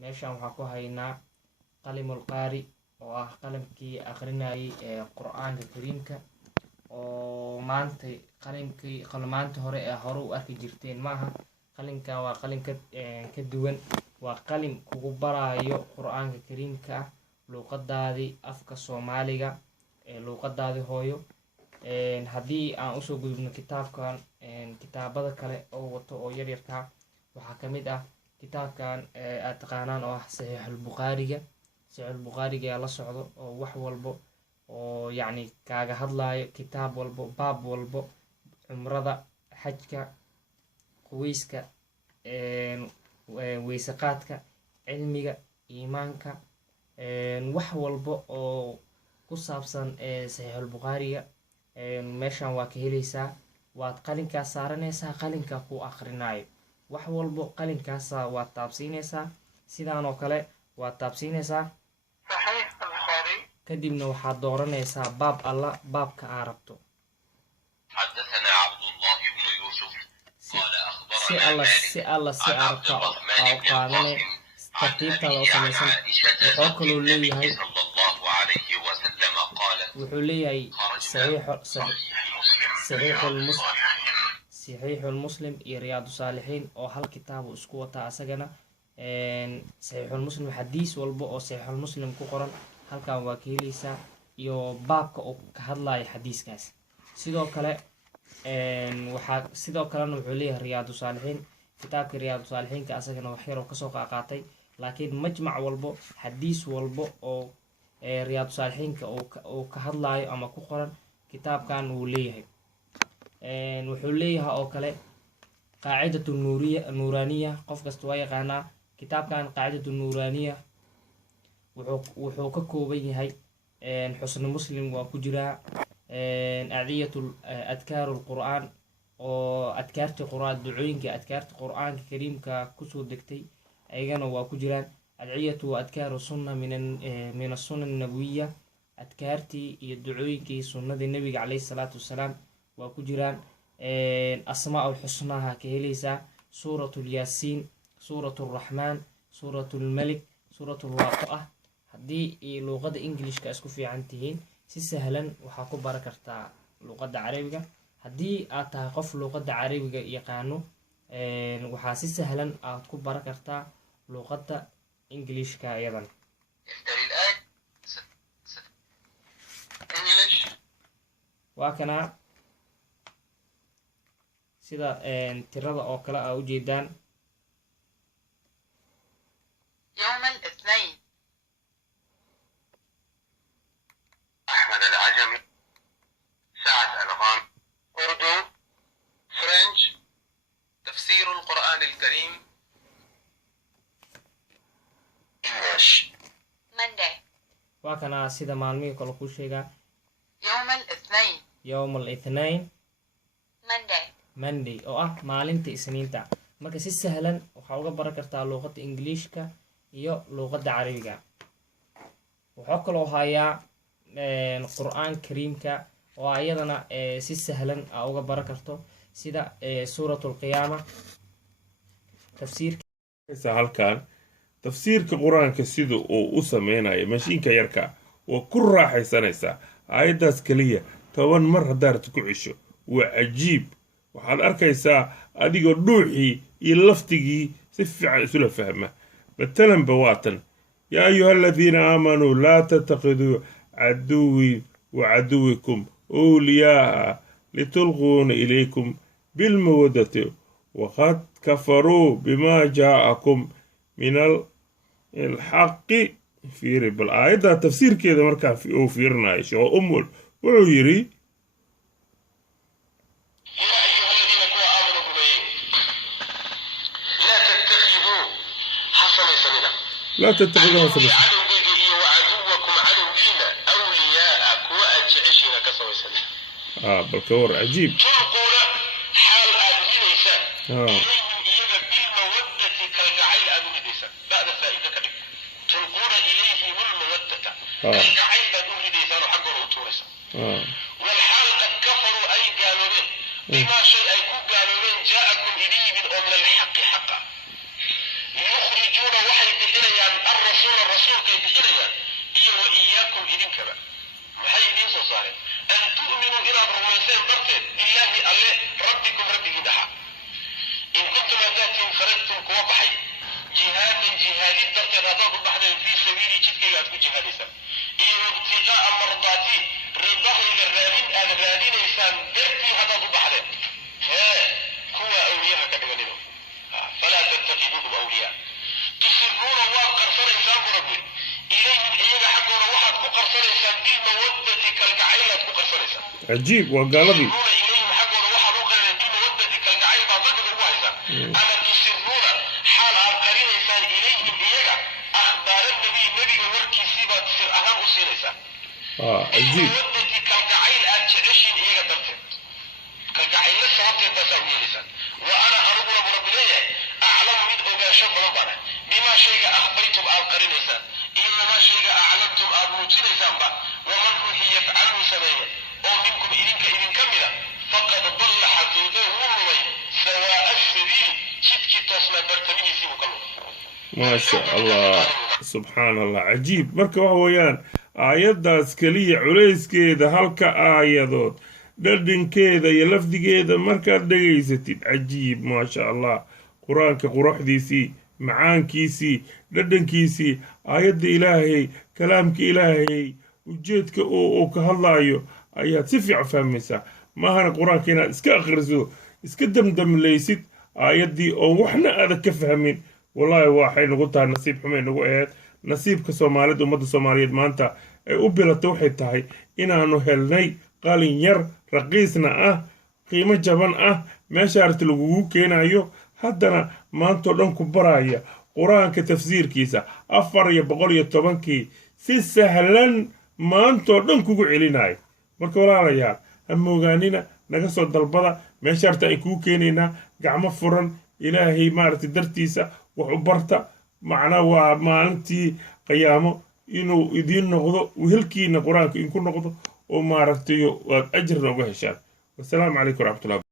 meeshaan waxaan ku haynaa qalimul qaari oo ah qalimkii akhrinayay qur-aanka kariimka oo maanta qalimaanta hore u arki jirteen maaha. qalinkan waa qalin ka duwan, waa qalin kugu barayo qur-aanka kariimka ah luuqadaadii afka soomaaliga luuqadaadii hooyo. haddii aan usoo gudubno kitaabkan kitaabada kale oo wato oo yaryarkaa waxaa ka mid ah kitaabkan aad taqaanaan oo ah saxiixulbukhaariga. saxiixulbukhaariga ayaa la socdo oo wax walbo oo yacni kaaga hadlayo, kitaab walbo, baab walbo, cumrada, xajka, quweyska, weysaqaadka, cilmiga, iimaanka, wax walbo oo ku saabsan saxiixulbukhaariga meeshaan waa ka helaysaa. waad qalinkaas saaranaysaa, qalinkaa ku akhrinayo wax walbo, qalinkaasa waad taabsiinaysaa. sidaan oo kale waad taabsiinaysaa, kadibna waxaad dooranaysaa baab alla baabka aa rabto. si alla si aa rabta aa u qaadane tartiibtaada u samaysan. wuxuu kaloo leeyahay saxiixulmuslim iyo riyaadu saalixiin oo hal kitaabu isku wataa asagana. saxiixulmuslim xadiis walba oo saxiixulmuslim ku qoran halkan waa ka helaysaa iyo baabka oo ka hadlaya xadiiskaas. sidoo kalena wuxuu leeyahay riyaadu saalixiin, kitaabka riyaadu saalixiinka asagana wax yaroo kasoo qaaqaatay, laakiin majmac walbo xadiis walbo oo riyaadu saalixiinka uu ka hadlayo ama ku qoran kitaabkan wuu leeyahay. wuxuu leeyahay oo kale qaacidatu nuuraaniya, qof kasta waa yaqaanaa kitaabkan. qaacidatu nuuraaniya wuxuu ka kooban yahay xusni muslim waa ku jiraa, adkaaru lqur'aan oo adkaartii qur'aan, ducooyinka adkaarta qur'aanka kariimka kusoo degtay ayagana waa ku jiraan. adciyatu wa adkaaru sunna min asuna nabawiya, adkaartii iyo ducooyinkii sunnadii nabiga caleyhi salaatu wassalaam waa ku jiraan. asmaa ulxusnaha ka helaysaa, suuratulyaasiin, suuraturaxmaan, suuratulmalik, suuratulwaaqo ah. haddii luuqada ingilishka isku fiican tihiin si sahlan waxaa ku baran kartaa luuqada carabiga. haddii aad tahay qof luuqada carabiga yaqaano waxaa si sahlan aad ku baran kartaa luuqada ingilishka iyadan. waa kana sida tirada oo kale aa ujeedaan. يوم الاثنين أحمد العجمي، سعد ألغام، أردو، فرنش، تفسير القرآن الكريم، English. Monday. waa kana sida maalmihii kale ku sheegaa. يوم الاثنين. yowm alithnain, Monday. monday oo ah maalinta isniinta. marka si sahlan waxaa uga baran kartaa luuqada ingiliishka iyo luuqada carabiga. wuxuu kaloo hayaa qur-aan kariimka oo iyadana si sahlan aa uga baran karto sida suuratulqiyaama tafsiirka. halkan tafsiirka qur-aanka sida uu u sameynayo mashiinka yarka waa ku raaxaysanaysaa. aayaddaas keliya 10 mar haddaad ku cisho waa cajiib. waxaad arkaysaa adigoo dhuuxii iyo laftigii si fiican isula fahma. matalan bawaatan yaa ayuha aladiina aamanuu laa tatakiduu caduwii wa caduwikum awliyaa'a litulquuna ilaykum bilmawadati waqad kafaruu bimaa jaa'akum min alxaqi. fiiri bal aayaddaa tafsiirkeeda markaa uu fiirinayo sheekh umul wuxuu yidhi لا تتخذوا حسنة وعدوكم عدوين أولياء كواء تعيشين كسويسنا. بالكور عجيب. تلقون حال أدمينيسا إليهم إيجا بالمودة كالجعيل أدمينيسا بعد فائدة كذلك تلقون إليهم المودة كالجعيل أدمينيسا وحقه الأطوريسا والحال قد كفروا أي قالوا به بما شيء أي قالوا به جاءكم إليه من أمر الحق حقا يخرجون وحي بحنا إذن كذا محي إذن صارت أن تؤمنوا إلى الرميسين برتين بالله الله ربكم ربي دحا إن كنتم أتاتهم خرجتم كوابحي جهادي برتين هذا بحنا في سبيل جدك يأتكو جهادي سم إيه ابتغاء مرضاتي رضاه الرادين إنسان برتي هذا بحنا هو أولياء كتغنينه فلا تتخذوهم أولياء تصرون وقرصر إنسان بربي إليهم إيجا حقنا واحد كقرصر إنسان بالمودة كالقعيلة كقرصر إنسان عجيب وقالبي تصرون إليهم حقنا واحد وقرصر بالمودة كالقعيلة ضد الواحد أنا تصرون حال عبقرين إنسان إليهم إيجا أخبار النبي وركي سيبا تصير أهم أسين إنسان عجيب بالمودة كالقعيلة أتعيشين إيجا درتين كالقعيلة سوابت الدساوية إنسان وأنا أرغب بربي أعلم من أغاشب ربنا بما شيء أخبرتم آخرين إنسان إنما شيء أعلمتم أبوتين إنسان ومن هو يفعل سمية أو منكم إذن كملا فقد ضل حقيقه ومروي سواء السبيل شتكي تصنع برتميه سيبك الله ما شاء الله سبحان الله عجيب marka wax weeyaan aayadaas kaliya culeyskeeda halka aayadood dhadhankeeda iyo lafdigeeda markaad dhegaysatid cajiib maasha allah qur-aanka quruxdiisii macaankiisii dhadhankiisii aayadda ilaahay kalaamka ilaahay ujeedka uu ka hadlaayo ayaad si fiican fahmaysaa maahana qur-aanka inaad iska akhriso iska damdamlaysid aayaddii oo waxna adag ka fahmin wallaahi waxay nagu tahay nasiib xumay nagu ahayd nasiibka soomaalida ummadda soomaaliyeed maanta ay u bilata waxay tahay inaanu helnay qalin yar raqiisna ah qiimo jaban ah meesha arti lagugu keenayo haddana maantoo dhan ku baraya qur-aanka tafsiirkiisa 410 si sahlan maantoo dhan kugu celinayo marka walaalayaal ha moogaanina naga soo dalbada meesha arta ay kugu keenaynaa gacmo furan ilaahay maaragtay dartiisa wax u barta macnaa waa maalintii qiyaamo inuu idiin noqdo wehelkiina qur-aanka inku noqdo oo maaragtay aad ajirna uga heshaan wassalaamu calaykum waraxmatullahi